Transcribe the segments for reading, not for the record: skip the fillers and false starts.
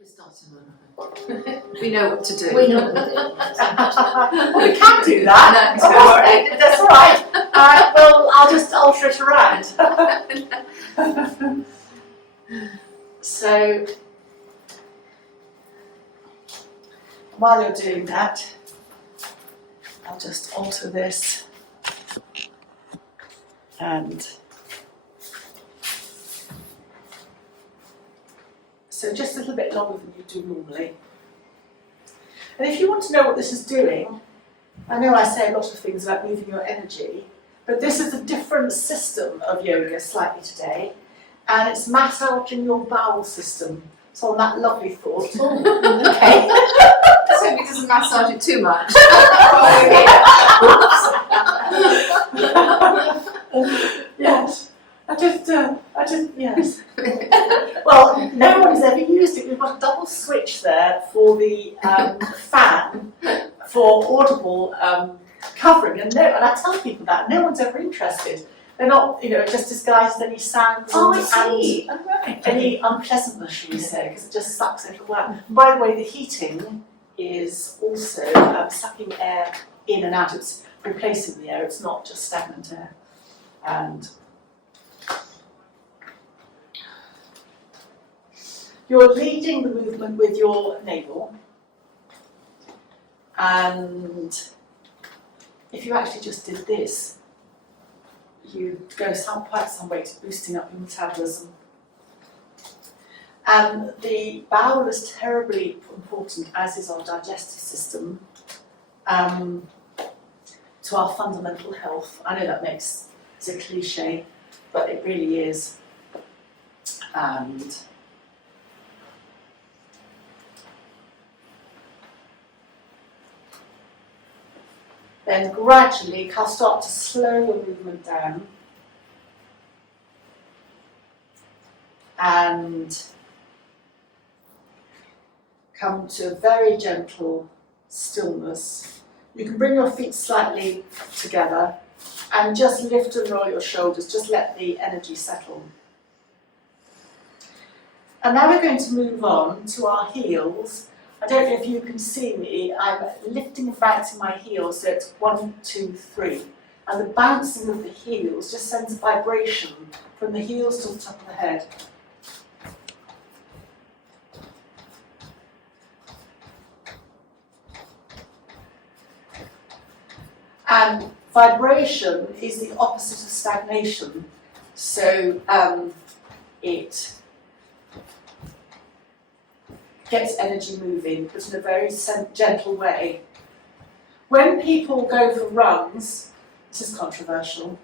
We're starting on. We know what to do. We know what to do. We can do that. No, Don't worry, that's all right. Well, I'll just alter it around. So, while you're doing that, I'll just alter this and so just a little bit longer than you do normally. And if you want to know what this is doing, I know I say a lot of things about moving your energy, but this is a different system of yoga slightly today, and it's massaging your bowel system. So on that lovely thought, Okay. Let's hope he doesn't massage it too much. Yes, yes. Well, no one has ever used it. We've got a double switch there for the fan for audible covering, and I tell people that no one's ever interested. They're not, just disguised any sounds and any unpleasantness, shall we say, because it just sucks everywhere. And by the way, the heating is also sucking air in and out. It's replacing the air. It's not just stagnant air. And you're leading the movement with your navel, and if you actually just did this, you'd go quite some way to boosting up your metabolism. And the bowel is terribly important, as is our digestive system, to our fundamental health. I know it's a cliche, but it really is. And then gradually I'll start to slow the movement down and come to a very gentle stillness. You can bring your feet slightly together and just lift and roll your shoulders, just let the energy settle. And now we're going to move on to our heels. I don't know if you can see me, I'm lifting and bouncing my heels, so it's 1, 2, 3. And the bouncing of the heels just sends a vibration from the heels to the top of the head. And vibration is the opposite of stagnation, so it gets energy moving, but in a very gentle way. When people go for runs, this is controversial,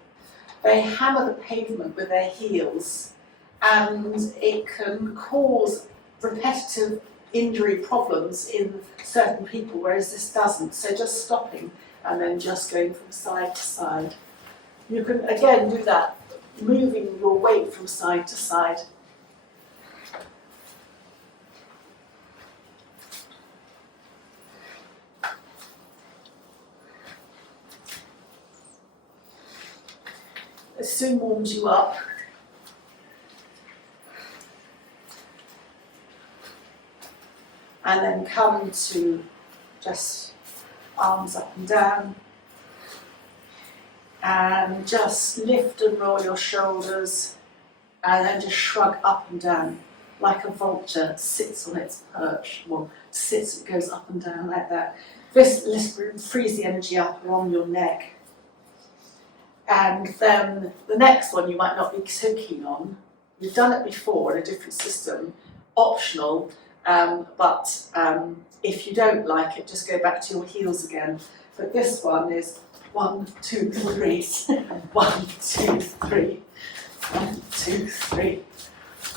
they hammer the pavement with their heels, and it can cause repetitive injury problems in certain people, whereas this doesn't. So just stopping and then just going from side to side. You can again do that, moving your weight from side to side. It soon warms you up. And then come to just arms up and down. And just lift and roll your shoulders. And then just shrug up and down like a vulture sits on its perch. Well, sits, it goes up and down like that. This frees the energy up along your neck. And then the next one you might not be so keen on. You've done it before in a different system, optional, but if you don't like it, just go back to your heels again. But this one is 1, 2, 3, 1, 2, 3, 1, 2, 3,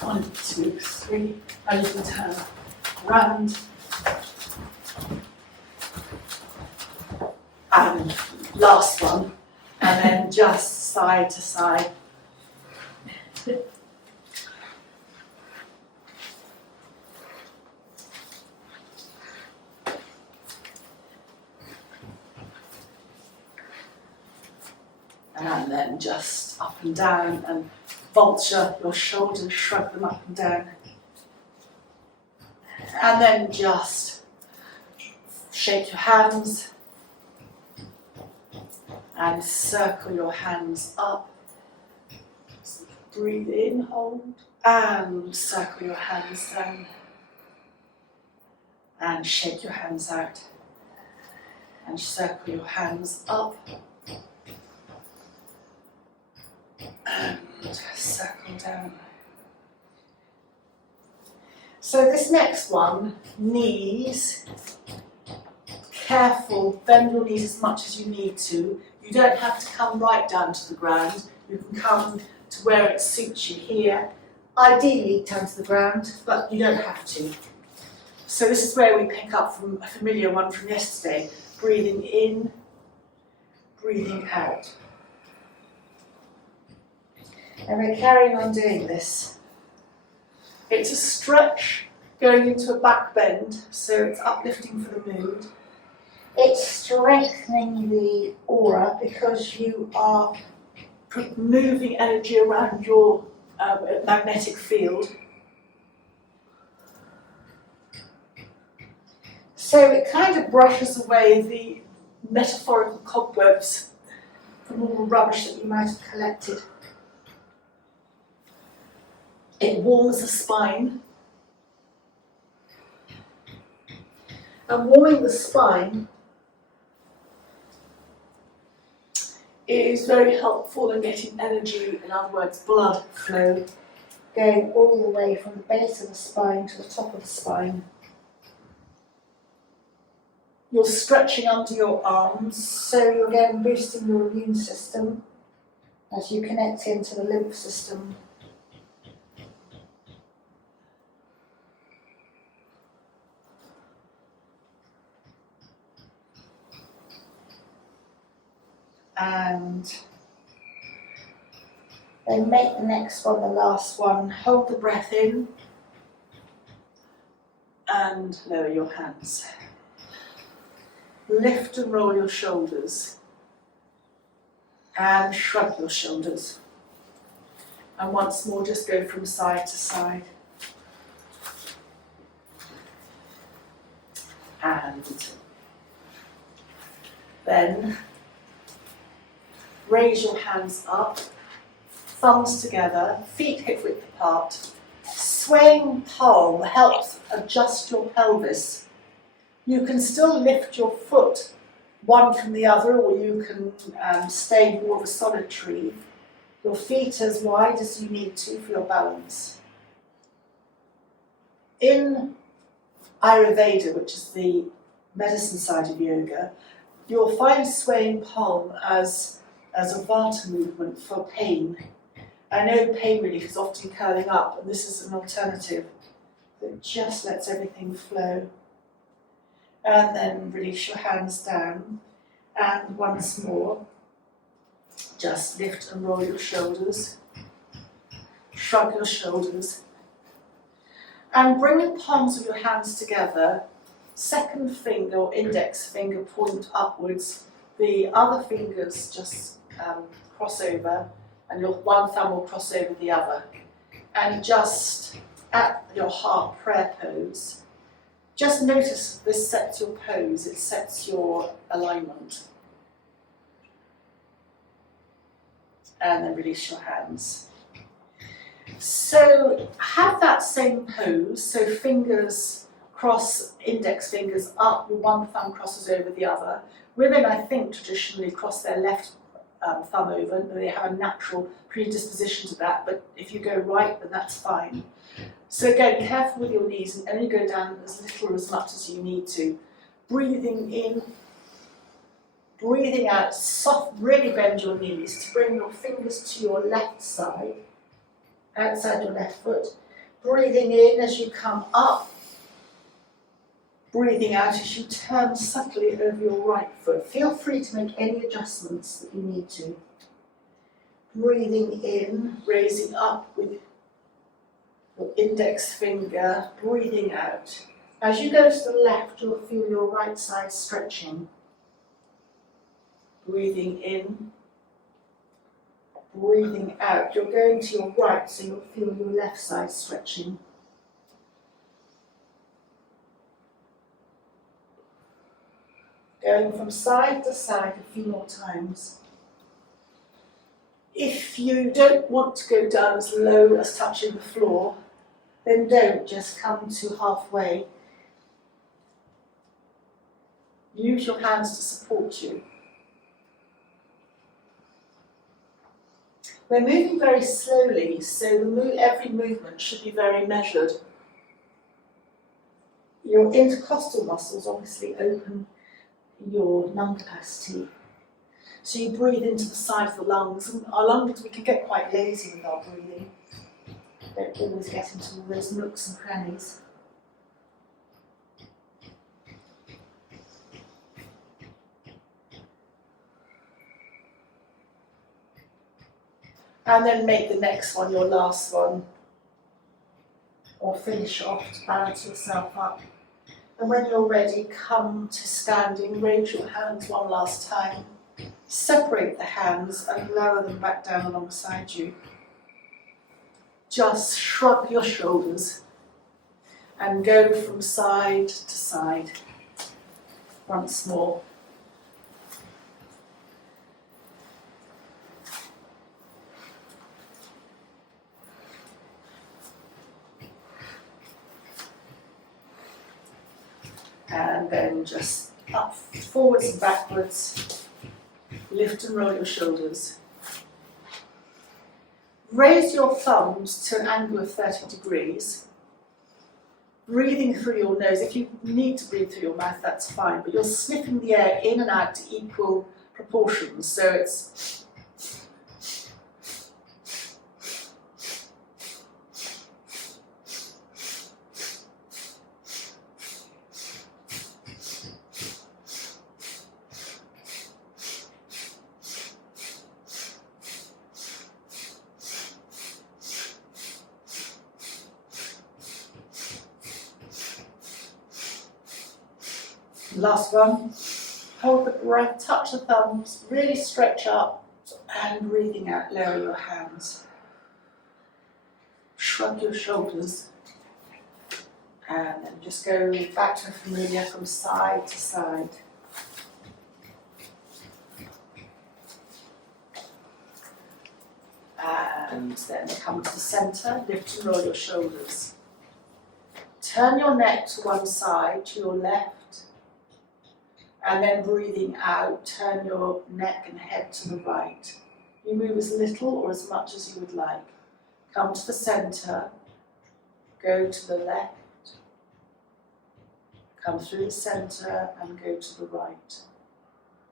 1, 2, 3, and you can turn round. And last one. And then just side to side. And then just up and down and vulture your shoulders, shrug them up and down. And then just shake your hands and circle your hands up. Breathe in, hold, and circle your hands down. And shake your hands out. And circle your hands up. And circle down. So this next one, knees, careful, bend your knees as much as you need to. You don't have to come right down to the ground. You can come to where it suits you here. Ideally down to the ground, but you don't have to. So this is where we pick up from a familiar one from yesterday. Breathing in, breathing out. And we're carrying on doing this. It's a stretch going into a back bend, so it's uplifting for the mood. It's strengthening the aura because you are moving energy around your magnetic field. So it kind of brushes away the metaphorical cobwebs from all the rubbish that you might have collected. It warms the spine. And warming the spine is very helpful in getting energy, in other words, blood flow, going all the way from the base of the spine to the top of the spine. You're stretching under your arms, so you're again boosting your immune system as you connect into the lymph system. And then make the next one the last one. Hold the breath in and lower your hands. Lift and roll your shoulders and shrug your shoulders. And once more, just go from side to side. And then raise your hands up, thumbs together, feet hip width apart. Swaying palm helps adjust your pelvis. You can still lift your foot one from the other, or you can stay more of a solid tree. Your feet as wide as you need to for your balance. In Ayurveda, which is the medicine side of yoga, you'll find swaying palm as a vata movement for pain. I know pain relief is often curling up, and this is an alternative that just lets everything flow. And then release your hands down, and once more, just lift and roll your shoulders, shrug your shoulders, and bring the palms of your hands together, second finger or index finger point upwards, the other fingers just cross over, and your one thumb will cross over the other. And just at your heart prayer pose, just notice this sets your pose, it sets your alignment. And then release your hands. So have that same pose, so fingers cross, index fingers up, your one thumb crosses over the other. Women, I think, traditionally cross their left thumb over, they have a natural predisposition to that, but if you go right, then that's fine. So again, careful with your knees and only go down as little or as much as you need to. Breathing in, breathing out, soft, really bend your knees to bring your fingers to your left side, outside your left foot. Breathing in as you come up, breathing out as you turn subtly over your right foot. Feel free to make any adjustments that you need to. Breathing in, raising up with your index finger, breathing out. As you go to the left, you'll feel your right side stretching. Breathing in, breathing out. You're going to your right, so you'll feel your left side stretching. Going from side to side a few more times. If you don't want to go down as low as touching the floor, then don't, just come to halfway. Use your hands to support you. We're moving very slowly, so every movement should be very measured. Your intercostal muscles obviously open your lung capacity. So you breathe into the side of the lungs, and our lungs, we can get quite lazy with our breathing. Don't always get into all those nooks and crannies. And then make the next one your last one, or finish off to balance yourself up. And when you're ready, come to standing, raise your hands one last time, separate the hands and lower them back down alongside you. Just shrug your shoulders and go from side to side once more. And then just up, forwards and backwards. Lift and roll your shoulders. Raise your thumbs to an angle of 30 degrees. Breathing through your nose. If you need to breathe through your mouth, that's fine, but you're sniffing the air in and out to equal proportions. So it's last one. Hold the breath, touch the thumbs, really stretch up, and breathing out, lower your hands. Shrug your shoulders, and then just go back to familiar from side to side. And then come to the centre, lift and roll your shoulders. Turn your neck to one side, to your left. And then breathing out, turn your neck and head to the right. You move as little or as much as you would like. Come to the centre, go to the left, come through the centre and go to the right.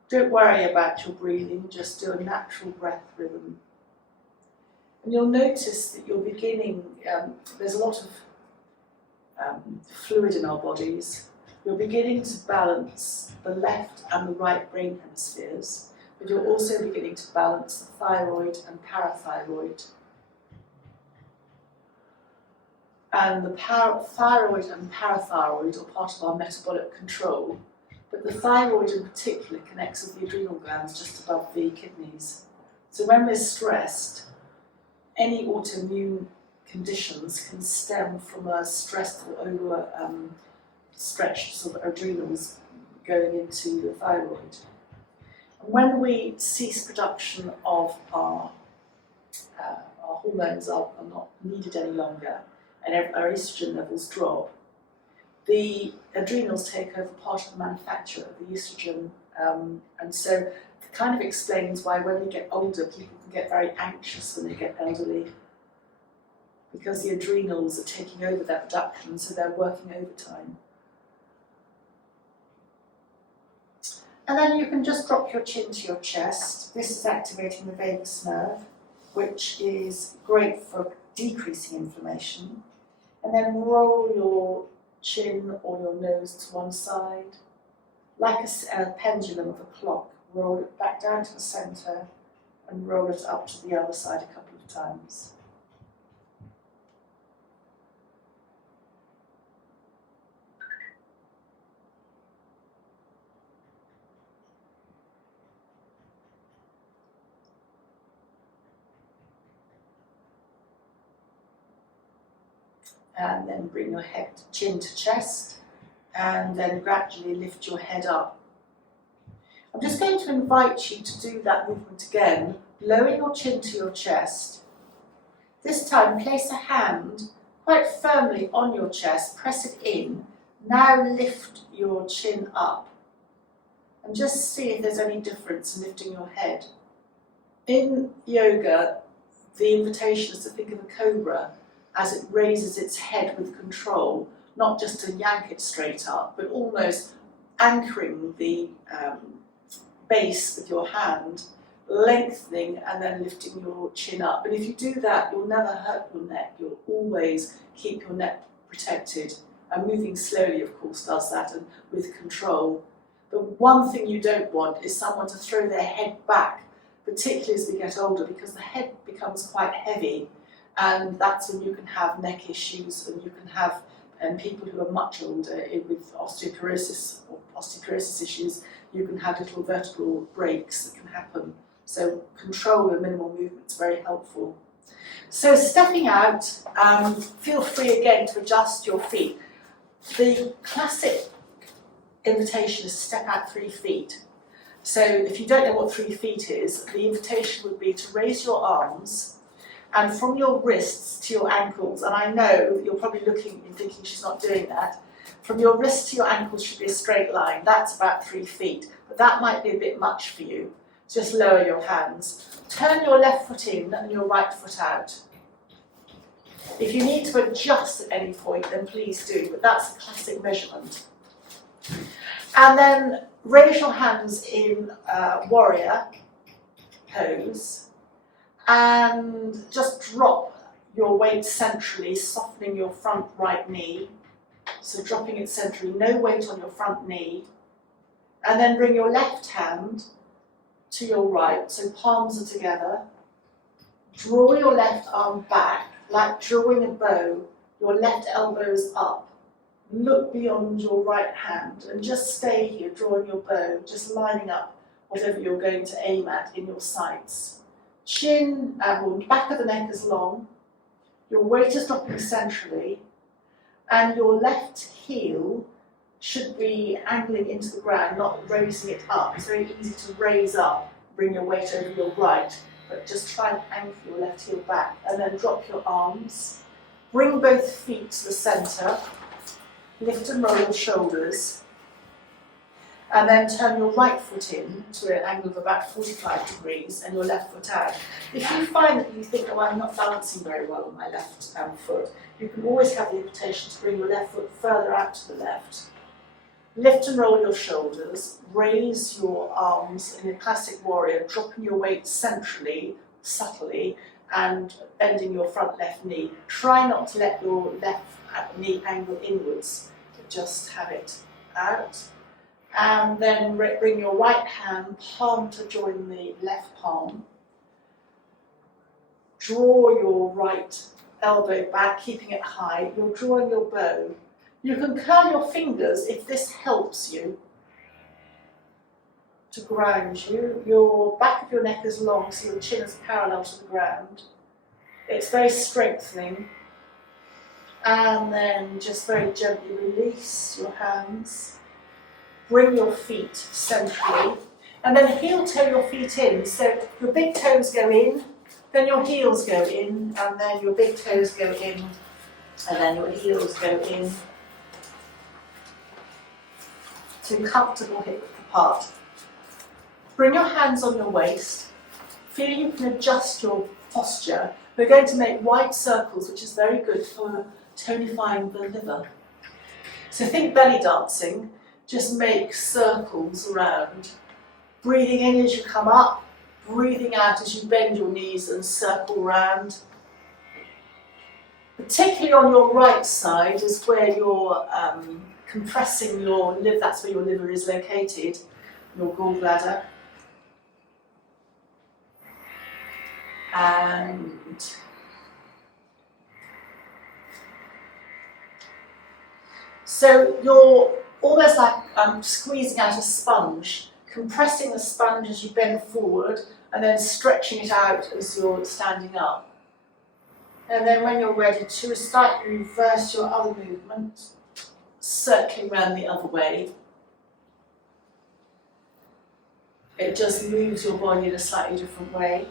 Don't worry about your breathing, just do a natural breath rhythm. And you'll notice that you're beginning, there's a lot of fluid in our bodies. You're beginning to balance the left and the right brain hemispheres, but you're also beginning to balance the thyroid and parathyroid. And the thyroid and parathyroid are part of our metabolic control, but the thyroid in particular connects with the adrenal glands just above the kidneys. So when we're stressed, any autoimmune conditions can stem from a stressful stretched sort of adrenals going into the thyroid. And when we cease production of our hormones are not needed any longer, and our estrogen levels drop, the adrenals take over part of the manufacture of the estrogen, and so it kind of explains why when we get older, people can get very anxious when they get elderly, because the adrenals are taking over that production, so they're working overtime. And then you can just drop your chin to your chest. This is activating the vagus nerve, which is great for decreasing inflammation. And then roll your chin or your nose to one side, like a pendulum of a clock. Roll it back down to the centre and roll it up to the other side a couple of times. And then bring your chin to chest, and then gradually lift your head up I'm just going to invite you to do that movement again, lower your chin to your chest. This time, place a hand quite firmly on your chest, press it in. Now lift your chin up and just see if there's any difference in lifting your head. In yoga, the invitation is to think of a cobra as it raises its head with control, not just to yank it straight up, but almost anchoring the base with your hand, lengthening and then lifting your chin up. And if you do that, you'll never hurt your neck. You'll always keep your neck protected. And moving slowly, of course, does that and with control. The one thing you don't want is someone to throw their head back, particularly as we get older, because the head becomes quite heavy. And that's when you can have neck issues, and you can have people who are much older with osteoporosis or osteoporosis issues, you can have little vertebral breaks that can happen. So control and minimal movement is very helpful. So stepping out, feel free again to adjust your feet. The classic invitation is to step out 3 feet. So if you don't know what 3 feet is, the invitation would be to raise your arms and from your wrists to your ankles, and I know you're probably looking and thinking she's not doing that, from your wrists to your ankles should be a straight line. That's about 3 feet, but that might be a bit much for you. Just lower your hands. Turn your left foot in and your right foot out. If you need to adjust at any point, then please do, but that's a classic measurement. And then raise your hands in warrior pose and just drop your weight centrally, softening your front right knee. So dropping it centrally, no weight on your front knee. And then bring your left hand to your right, so palms are together. Draw your left arm back, like drawing a bow. Your left elbow is up. Look beyond your right hand and just stay here, drawing your bow, just lining up whatever you're going to aim at in your sights. Chin and back of the neck is long. Your weight is dropping centrally, and your left heel should be angling into the ground, not raising it up. It's very easy to raise up, bring your weight over your right, but just try and anchor your left heel back, and then drop your arms. Bring both feet to the centre, lift and roll your shoulders, and then turn your right foot in to an angle of about 45 degrees and your left foot out. If you find that you think, oh, I'm not balancing very well on my left foot, you can always have the invitation to bring your left foot further out to the left. Lift and roll your shoulders, raise your arms in a classic warrior, dropping your weight centrally, subtly, and bending your front left knee. Try not to let your left knee angle inwards, but just have it out. And then bring your right hand, palm to join the left palm. Draw your right elbow back, keeping it high. You're drawing your bow. You can curl your fingers if this helps you to ground you. Your back of your neck is long, so your chin is parallel to the ground. It's very strengthening. And then just very gently release your hands. Bring your feet centrally, and then heel-toe your feet in. So your big toes go in, then your heels go in, and then your big toes go in, and then your heels go in to comfortable hip width apart. Bring your hands on your waist. Feel you can adjust your posture. We're going to make wide circles, which is very good for tonifying the liver. So think belly dancing. Just make circles around. Breathing in as you come up, breathing out as you bend your knees and circle round. Particularly on your right side is where you're compressing your liver, that's where your liver is located, your gallbladder. And so you're almost like squeezing out a sponge, compressing the sponge as you bend forward and then stretching it out as you're standing up. And then when you're ready to start, you reverse your other movement, circling around the other way. It just moves your body in a slightly different way.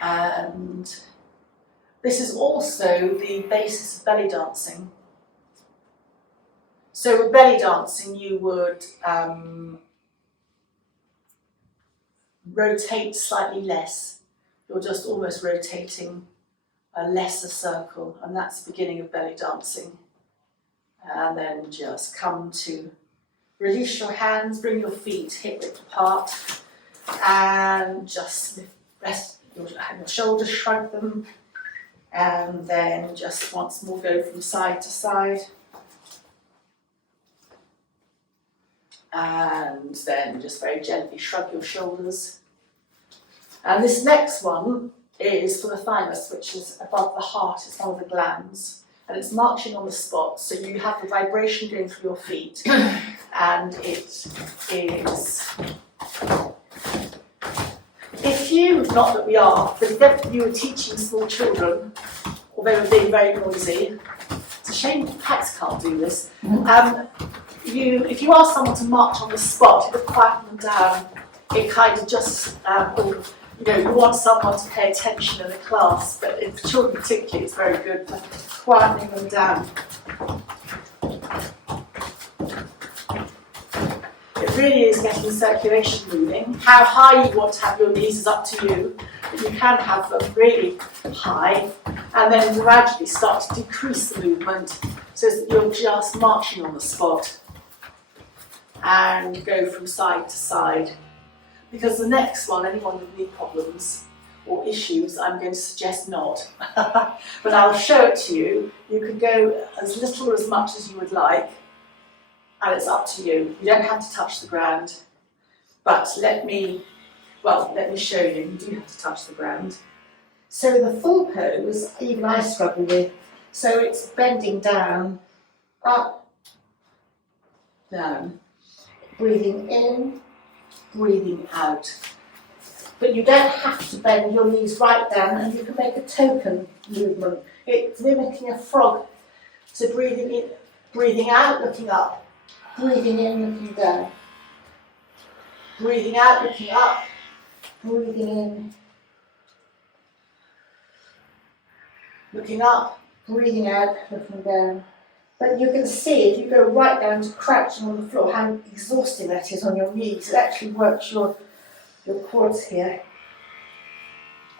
And this is also the basis of belly dancing. So with belly dancing, you would rotate slightly less. You're just almost rotating a lesser circle, and that's the beginning of belly dancing. And then just come to release your hands, bring your feet hip width apart, and just rest your shoulders, shrug them, and then just once more go from side to side. And then just very gently shrug your shoulders. And this next one is for the thymus, which is above the heart. It's one of the glands, and it's marching on the spot. So you have the vibration going through your feet, and it is. If you, not that we are, but if you were teaching small children, or they were being very noisy, it's a shame pets can't do this. If you ask someone to march on the spot, it would quieten them down. It kind of just, you want someone to pay attention in the class, but for children particularly, it's very good for quietening them down. It really is getting circulation moving. How high you want to have your knees is up to you, but you can have them really high, and then gradually start to decrease the movement so that you're just marching on the spot. And go from side to side. Because the next one, anyone with knee problems or issues, I'm going to suggest not. But I'll show it to you. You can go as little or as much as you would like, and it's up to you. You don't have to touch the ground. But let me show you. You do have to touch the ground. So the full pose, even I struggle with. So it's bending down, up, down. Breathing in, breathing out. But you don't have to bend your knees right down, and you can make a token movement. It's mimicking a frog. So breathing in, breathing out, looking up. Breathing in, looking down. Breathing out, looking up. Breathing in. Looking up, breathing out, looking down. But you can see, if you go right down to crouching on the floor, how exhausting that is on your knees. It actually works your quads here.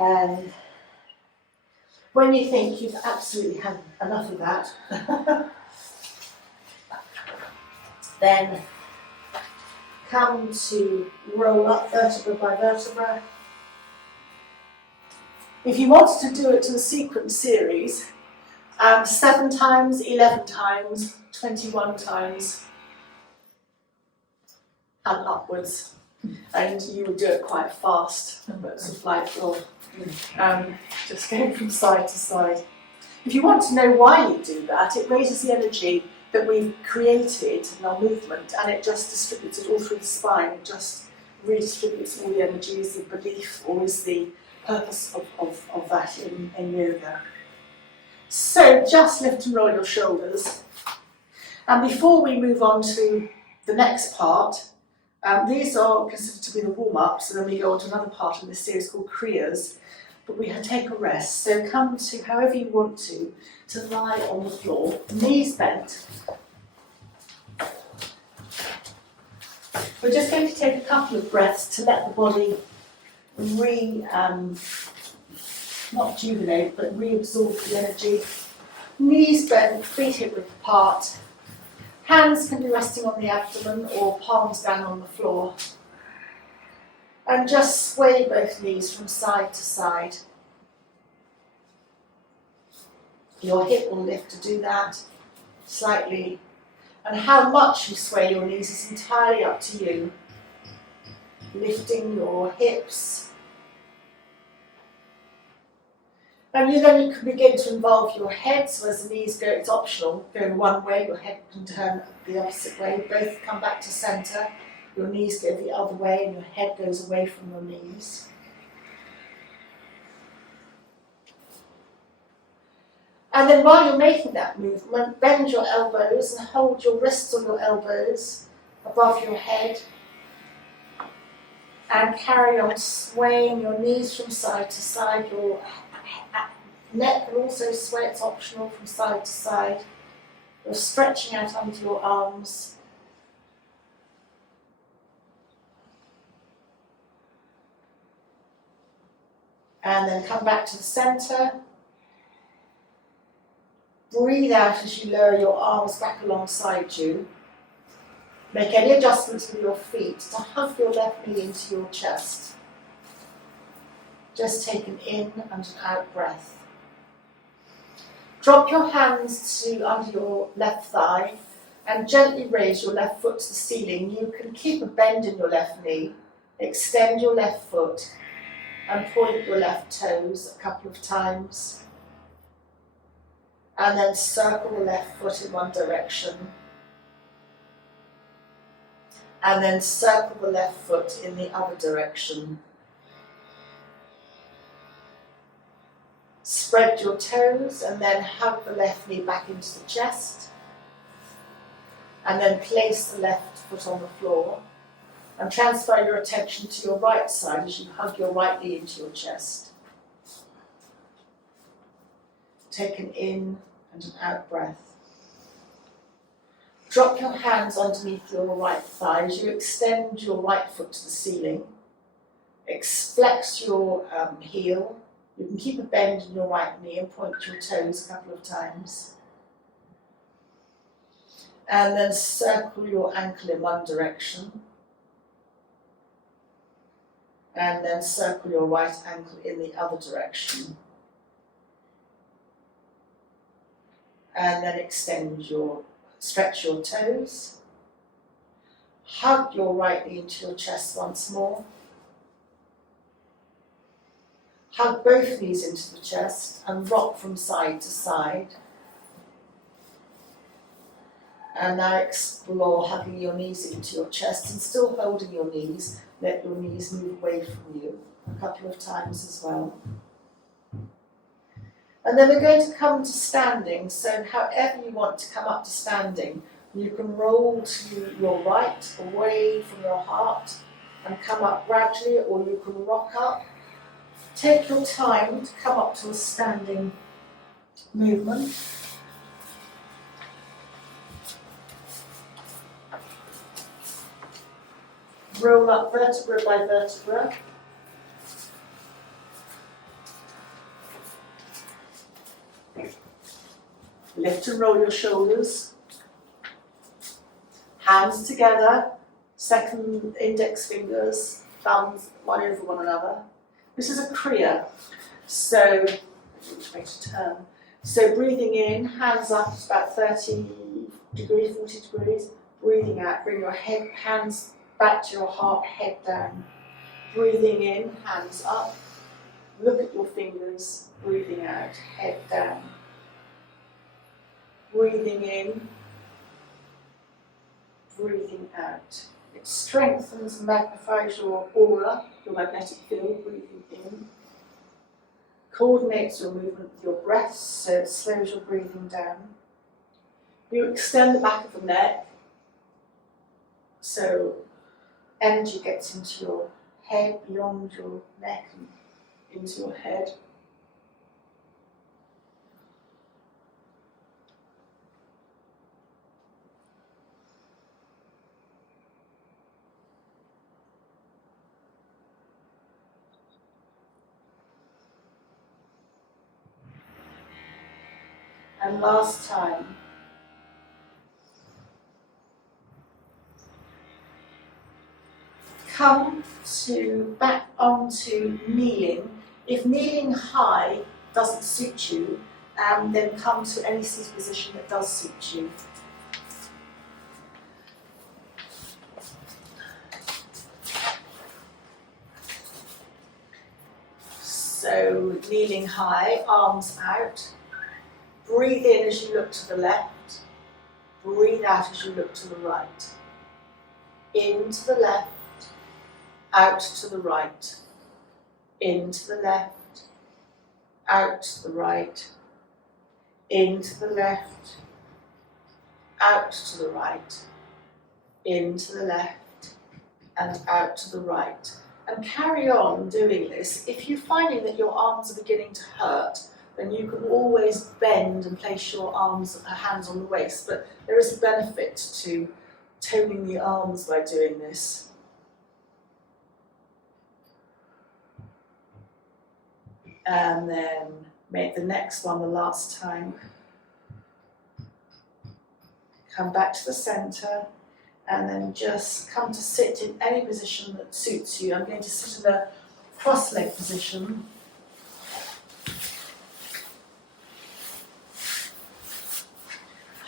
And when you think you've absolutely had enough of that, then come to roll up vertebra by vertebra. If you wanted to do it in a sequence series, 7 times, 11 times, 21 times, and upwards. And you would do it quite fast, but sort of like just going from side to side. If you want to know why you do that, it raises the energy that we've created in our movement, and it just distributes it all through the spine. It just redistributes all the energies. The belief always the purpose of that in yoga. So just lift and roll your shoulders. And before we move on to the next part, these are considered to be the warm-ups, and then we go on to another part in this series called Kriyas, but we take a rest. So come to, however you want to lie on the floor, knees bent. We're just going to take a couple of breaths to let the body not rejuvenate, but reabsorb the energy. Knees bent, feet hip width apart. Hands can be resting on the abdomen or palms down on the floor. And just sway both knees from side to side. Your hip will lift to do that slightly. And how much you sway your knees is entirely up to you. Lifting your hips. And you then can begin to involve your head, so as the knees go, it's optional, going one way, your head can turn the opposite way, both come back to centre, your knees go the other way and your head goes away from your knees. And then while you're making that movement, bend your elbows and hold your wrists on your elbows above your head. And carry on swaying your knees from side to side. Your neck will also sway, it's optional, from side to side. You're stretching out under your arms. And then come back to the centre. Breathe out as you lower your arms back alongside you. Make any adjustments with your feet to hug your left knee into your chest. Just take an in and an out breath. Drop your hands to under your left thigh and gently raise your left foot to the ceiling. You can keep a bend in your left knee, extend your left foot and point your left toes a couple of times. And then circle the left foot in one direction. And then circle the left foot in the other direction. Spread your toes and then hug the left knee back into the chest. And then place the left foot on the floor. And transfer your attention to your right side as you hug your right knee into your chest. Take an in and an out breath. Drop your hands underneath your right thigh as you extend your right foot to the ceiling. Flex your heel. You can keep a bend in your right knee and point your toes a couple of times. And then circle your ankle in one direction. And then circle your right ankle in the other direction. And then stretch your toes. Hug your right knee into your chest once more. Hug both knees into the chest and rock from side to side. And now explore hugging your knees into your chest and still holding your knees. Let your knees move away from you a couple of times as well. And then we're going to come to standing. So however you want to come up to standing, you can roll to your right, away from your heart, and come up gradually, or you can rock up. Take your time to come up to a standing movement. Roll up vertebra by vertebra. Lift and roll your shoulders. Hands together, second index fingers, thumbs one over one another. This is a Kriya, so which way to turn. So breathing in, hands up about 30 degrees, 40 degrees. Breathing out, bring your hands back to your heart, head down. Breathing in, hands up. Look at your fingers. Breathing out, head down. Breathing in, breathing out. It strengthens and magnifies your aura, your magnetic field. Breathing in. Coordinates your movement with your breath, so it slows your breathing down. You extend the back of the neck, so energy gets into your head, beyond your neck and into your head. And last time. Come back onto kneeling. If kneeling high doesn't suit you, then come to any seated position that does suit you. So kneeling high, arms out. Breathe in as you look to the left. Breathe out as you look to the right. In to the left. Out to the right, in to the left, out to the right, into the left, out to the right, into the left, and out to the right. And carry on doing this. If you're finding that your arms are beginning to hurt, then you can always bend and place your hands on the waist, but there is a benefit to toning the arms by doing this. And then make the next one the last time. Come back to the centre, and then just come to sit in any position that suits you. I'm going to sit in a cross-leg position.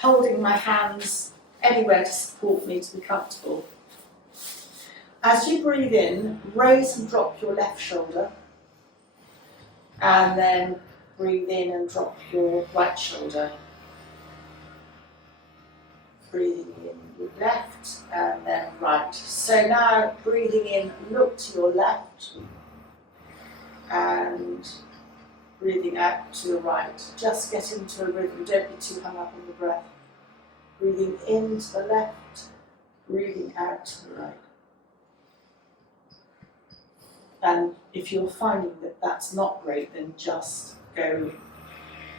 Holding my hands anywhere to support me to be comfortable. As you breathe in, raise and drop your left shoulder, and then breathe in and drop your right shoulder. Breathing in with left and then right. So now breathing in, look to your left, and breathing out to the right. Just get into a rhythm, don't be too hung up on the breath. Breathing in to the left, breathing out to the right. And if you're finding that that's not great, then just go.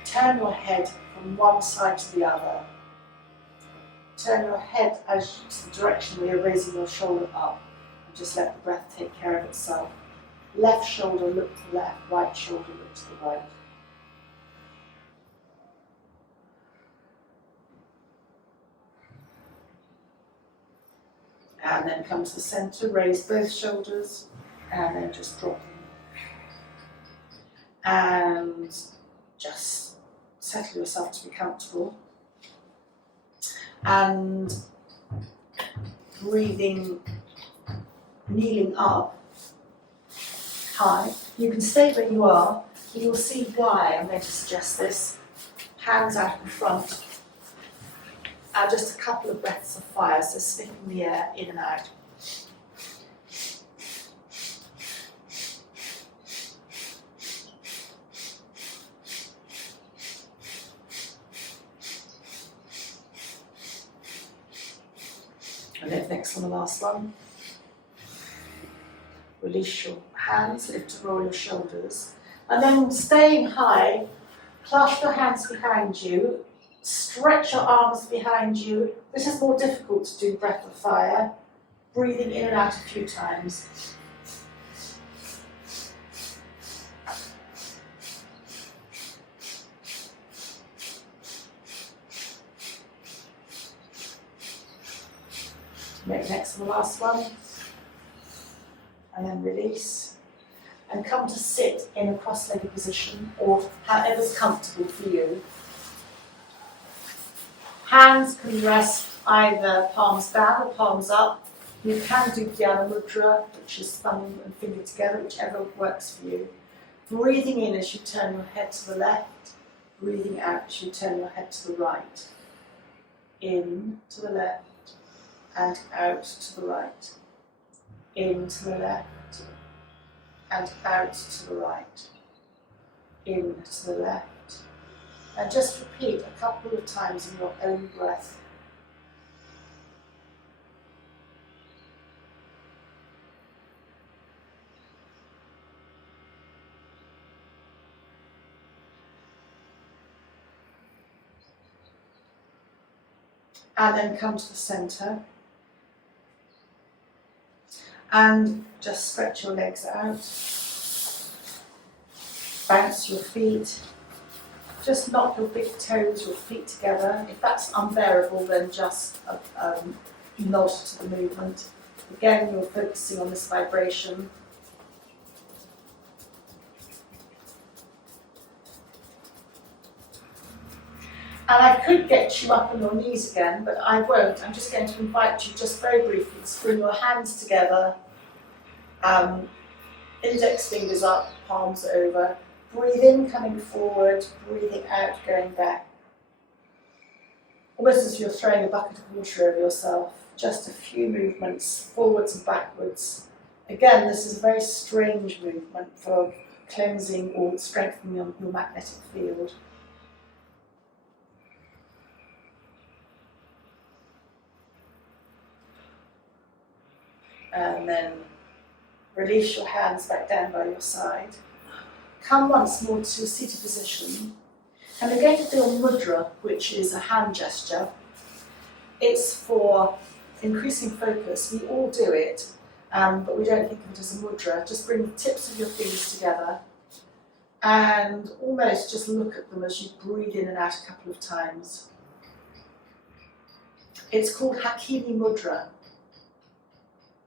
Turn your head from one side to the other. Turn your head as to the direction where you're raising your shoulder up, and just let the breath take care of itself. Left shoulder look to the left, right shoulder look to the right. And then come to the centre, raise both shoulders, and then just drop in. And just settle yourself to be comfortable. And breathing, kneeling up high. You can stay where you are, but you'll see why I'm going to suggest this. Hands out in front. And just a couple of breaths of fire, so sniffing the air in and out. And then next on the last one. Release your hands, lift to roll your shoulders. And then staying high, clasp your hands behind you, stretch your arms behind you. This is more difficult to do breath of fire. Breathing in and out a few times. Make next and the last one. And then release. And come to sit in a cross-legged position, or however's comfortable for you. Hands can rest either palms down or palms up. You can do Dhyana Mudra, which is thumb and finger together, whichever works for you. Breathing in as you turn your head to the left. Breathing out as you turn your head to the right. In to the left and out to the right. In to the left and out to the right. In to the left. And just repeat a couple of times in your own breath. And then come to the centre. And just stretch your legs out. Bounce your feet. Just knock your big toes, your feet together. If that's unbearable, then just nod to the movement. Again, you're focusing on this vibration. And I could get you up on your knees again, but I won't. I'm just going to invite you just very briefly to bring your hands together. Index fingers up, palms over. Breathe in, coming forward, breathing out, going back. Almost as you're throwing a bucket of water over yourself. Just a few movements, forwards and backwards. Again, this is a very strange movement for cleansing or strengthening your magnetic field. And then release your hands back down by your side. Come once more to a seated position. And we're going to do a mudra, which is a hand gesture. It's for increasing focus. We all do it, but we don't think of it as a mudra. Just bring the tips of your fingers together and almost just look at them as you breathe in and out a couple of times. It's called Hakini Mudra.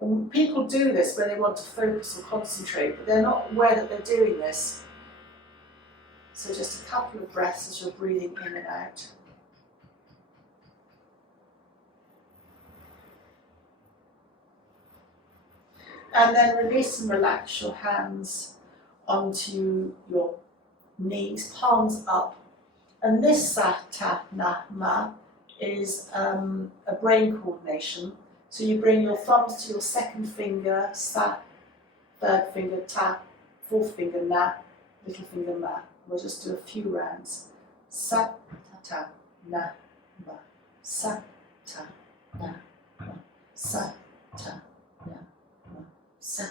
And people do this when they want to focus or concentrate, but they're not aware that they're doing this. So just a couple of breaths as you're breathing in and out. And then release and relax your hands onto your knees, palms up. And this Satanama is a brain coordination. So you bring your thumbs to your second finger, sa, third finger, ta, fourth finger, na, little finger, ma. We'll just do a few rounds. Sa, ta, na, ma. Sa, ta, na, ma. Sa, ta, na, ma. Sa,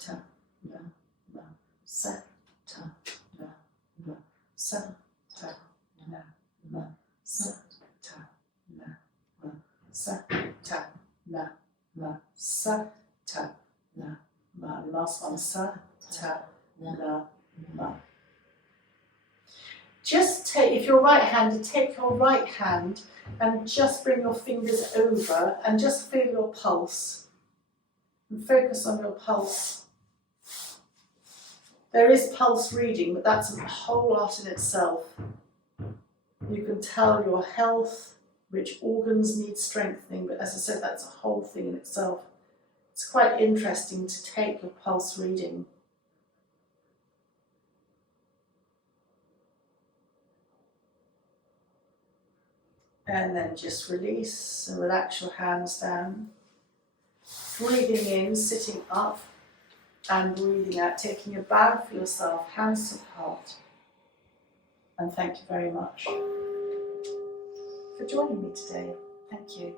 ta, na, ma. Sa, ta, na, ma. Sa, ta, na, ma. Sa, ta, na, ma. Sa, ta, na, ma. Sa, ta, na, ma. Last one. Sa, ta, na, ma. Just take, if you're right-handed, take your right hand and just bring your fingers over and just feel your pulse. And focus on your pulse. There is pulse reading, but that's a whole art in itself. You can tell your health, which organs need strengthening, but as I said, that's a whole thing in itself. It's quite interesting to take your pulse reading. And then just release and relax your hands down. Breathing in, sitting up, and breathing out, taking a bow for yourself, hands to the heart. And thank you very much for joining me today. Thank you.